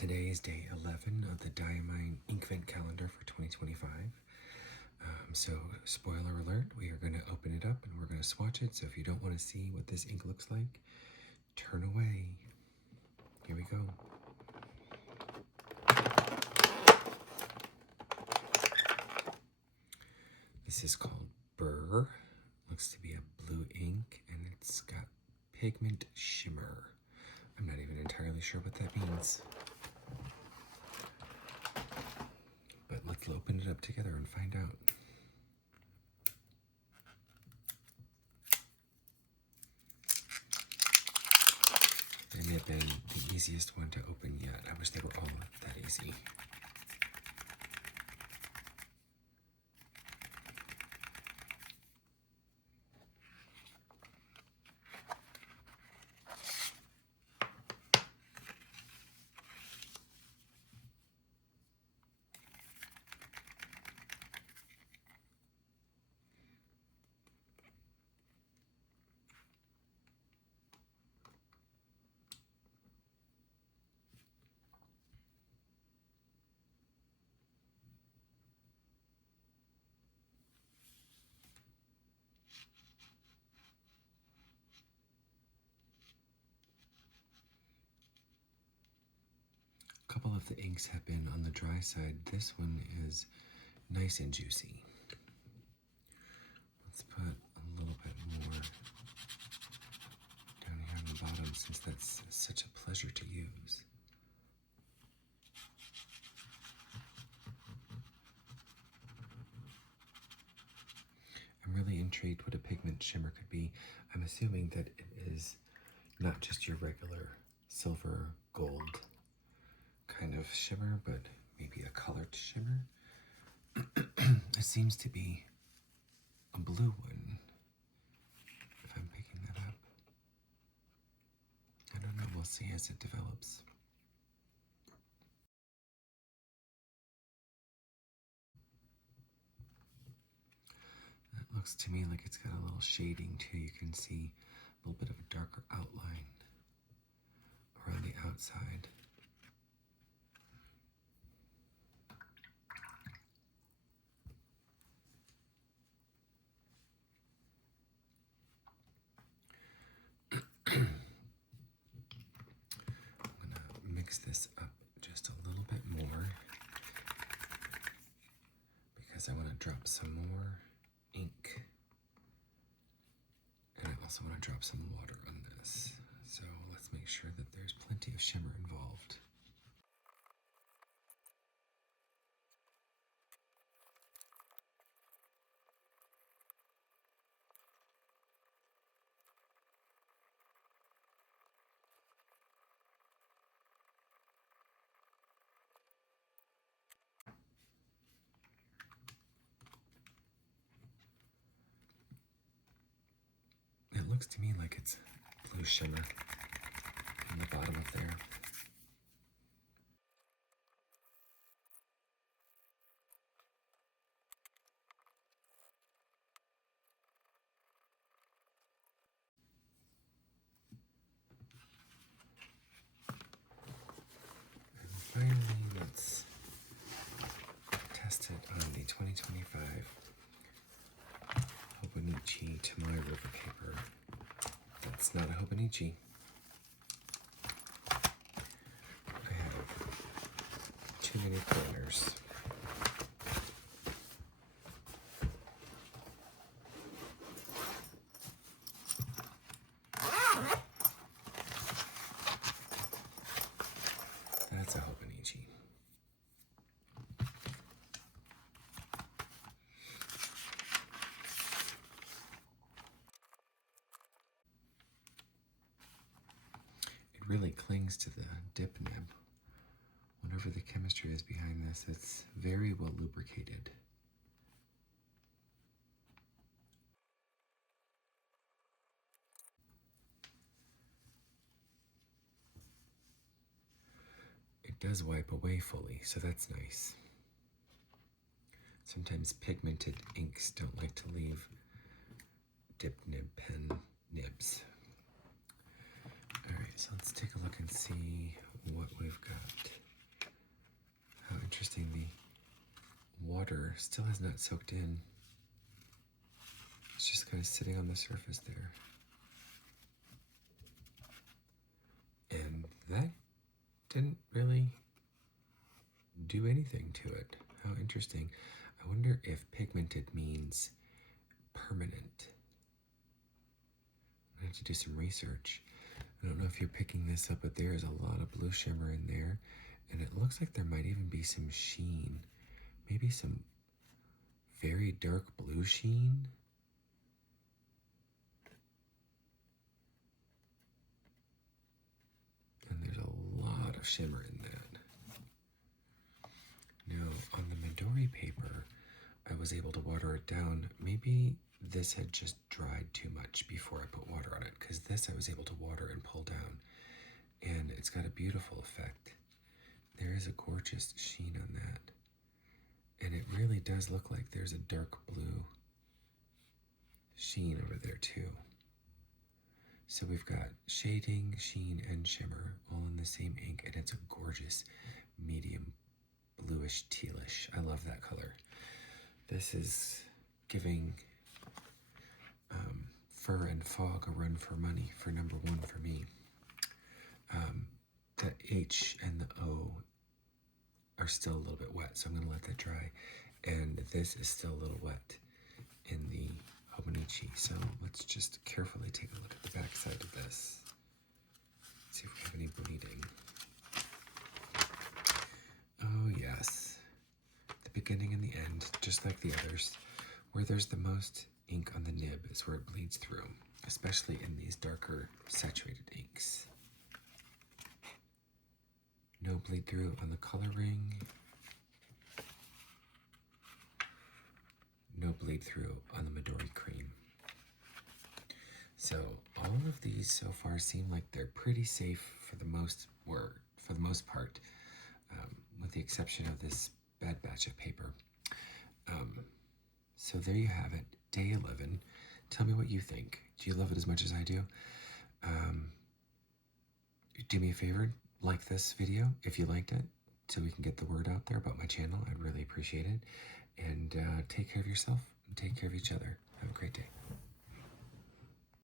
Today is day 11 of the Diamine Inkvent Calendar for 2025. So, spoiler alert, we are going to open it up and we're going to swatch it. So if you don't want to see what this ink looks like, turn away. Here we go. This is called BRRR. Looks to be a blue ink and it's got pigment shimmer. I'm not even entirely sure what that means. But let's open it up together and find out. It may have been the easiest one to open yet. I wish they were all that easy. A couple of the inks have been on the dry side. This one is nice and juicy. Let's put a little bit more down here on the bottom since that's such a pleasure to use. I'm really intrigued what a pigment shimmer could be. I'm assuming that it is not just your regular silver gold kind of shimmer, but maybe a colored shimmer. It seems to be a blue one, if I'm picking that up. I don't know, we'll see as it develops. That looks to me like it's got a little shading too. You can see a little bit of a darker outline around the outside. This up just a little bit more because I want to drop some more ink and I also want to drop some water on this. So let's make sure that there's plenty of shimmer involved. It looks to me like it's blue shimmer on the bottom of there. And finally, let's test it on the 2025 Hobonichi Tomoe river paper. That's not a Hobonichi. I have too many pointers. That's a Hobonichi. Really clings to the dip nib. Whatever the chemistry is behind this, it's very well lubricated. It does wipe away fully, so that's nice. Sometimes pigmented inks don't like to leave dip nib pen nibs. Alright, so let's take a look and see what we've got. interesting. The water still has not soaked in. It's just kind of sitting on the surface there. And that didn't really do anything to it. How interesting. I wonder if pigmented means permanent. I have to do some research. I don't know if you're picking this up, but there is a lot of blue shimmer in there, and it looks like there might even be some sheen. Maybe some very dark blue sheen. And there's a lot of shimmer in that. Now, on the Midori paper, I was able to water it down. Maybe this had just dried too much before I put water on it, because this I was able to water and pull down, and it's got a beautiful effect. There is a gorgeous sheen on that, and it really does look like there's a dark blue sheen over there too. So we've got shading, sheen, and shimmer all in the same ink, and it's a gorgeous medium bluish tealish. I love that color. This is giving Fur and Fog a run for money for number 1 for me. The H and the O are still a little bit wet, so I'm going to let that dry. And this is still a little wet in the Hobonichi. So let's just carefully take a look at the back side of this. See if we have any bleeding. Oh yes. The beginning and the end, just like the others. Where there's the most ink on the nib is where it bleeds through, especially in these darker saturated inks. No bleed through on the Col-O-Ring. No bleed through on the Midori cream. So all of these so far seem like they're pretty safe for the most part, with the exception of this bad batch of paper. So there you have it, day 11. Tell me what you think. Do you love it as much as I do? Do me a favor, like this video if you liked it, so we can get the word out there about my channel. I'd really appreciate it. And take care of yourself and take care of each other. Have a great day.